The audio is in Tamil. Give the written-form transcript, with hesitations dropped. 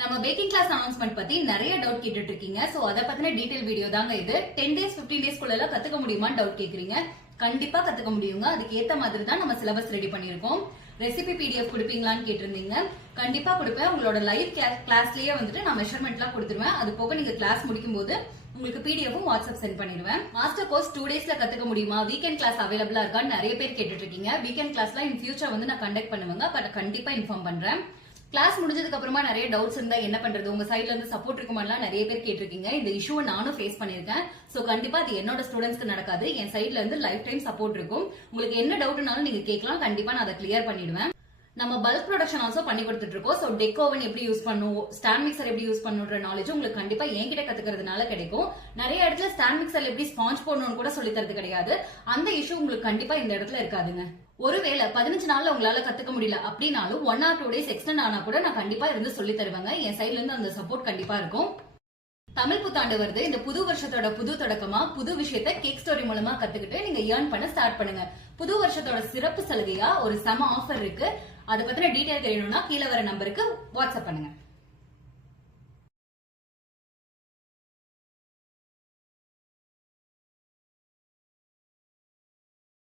நம்ம பேக்கிங் கிளாஸ் அனௌன்ஸ்மெண்ட் பத்தி நிறைய டவுட் கேட்டுட்டு இருக்கீங்க. சோ அத பத்தின டீடைல் வீடியோ தாங்க இது. 10 டேஸ் 15 டேஸ்க்குள்ள கத்துக்க முடியுமான்னு டவுட் கேக்குறீங்க. கண்டிப்பா கத்துக்க முடியுங்க. அதுக்கு ஏத்த மாதிரி தான் நம்ம சிலபஸ் ரெடி பண்ணிருக்கோம். ரெசிபி PDF கொடுப்பீங்களான்னு கேட்டிருந்தீங்க. கண்டிப்பா கொடுப்பேன். உங்களோட லைவ் கிளாஸ்லயே வந்துட்டு நான் மெஷர்மெண்ட்லாம் கொடுத்துருவேன். அது போக நீங்க கிளாஸ் முடிக்கும் போது உங்களுக்கு பிடிஎஃப்பும் வாட்ஸ்அப் சென்ட் பண்ணிடுவேன். மாஸ்டர் கோர்ஸ் 2 டேஸ்ல கத்துக்க முடியுமா, வீக்கெண்ட் கிளாஸ் அவைலபிளா இருக்கான்னு நிறைய பேர் கேட்டுட்டு இருக்கீங்க. வீக்கெண்ட் கிளாஸ்லாம் இன் ஃபியூச்சர் வந்து நான் கண்டக்ட் பண்ணுவேங்க. பட் கண்டிப்பா இன்ஃபார்ம் பண்றேன். கிளாஸ் முடிஞ்சதுக்கு அப்புறமா நிறைய டவுட்ஸ் இருந்தா என்ன பண்றது, உங்க சைட்ல இருந்து சப்போர்ட் இருக்குமாலாம் நிறைய பேர் கேட்டிருக்கீங்க. இந்த இஷ்யூவை நானும் ஃபேஸ் பண்ணிருக்கேன். சோ கண்டிப்பா அது என்னோட ஸ்டூடெண்ட்ஸ்க்கு நடக்காது. என் சைட்ல இருந்து லைஃப் டைம் சப்போர்ட் இருக்கும். உங்களுக்கு என்ன டவுட்னாலும் நீங்க கேட்கலாம். கண்டிப்பா நான் அதை கிளியர் பண்ணிடுவேன். நம்ம பல்க் ப்ரொடக்ஷன் ஆல்சோ பண்ணி கொடுத்துட்டு இருக்கோம். சோ டெக் ஓவன் எப்படி யூஸ் பண்ணும், ஸ்டாண்ட் மிக்சர் எப்படி யூஸ் பண்ணுன்ற நாலேஜ் உங்களுக்கு கண்டிப்பா என்கிட்ட கத்துக்கிறதுனால கிடைக்கும். நிறைய இடத்துல ஸ்டாண்ட் மிக்சர் எப்படி ஸ்பாஞ்ச் போடணும்னு கூட சொல்லி தரது கிடையாது. அந்த இஷ்யூ உங்களுக்கு கண்டிப்பா இந்த இடத்துல இருக்காதுங்க. ஒருவேளை 15 நாள்ல உங்களால கத்துக்க முடியல அப்படின்னாலும் 1 or 2 days எக்ஸ்டெண்ட் ஆனா கூட நான் கண்டிப்பா இருந்து சொல்லி தருவாங்க. என் சைட்ல இருந்து அந்த சப்போர்ட் கண்டிப்பா இருக்கும். தமிழ் புத்தாண்டு வருது. இந்த புது வருஷத்தோட புது தொடக்கமா புது விஷயத்த கேக் ஸ்டோரி மூலமா கத்துக்கிட்டு நீங்க ஏர்ன் பண்ண ஸ்டார்ட் பண்ணுங்க. புது வருஷத்தோட சிறப்பு சலுகையா ஒரு செம ஆஃபர் இருக்கு. அதை பத்தின டீடைல் தெரியணும்னா கீழே வர நம்பருக்கு வாட்ஸ்அப் பண்ணுங்க.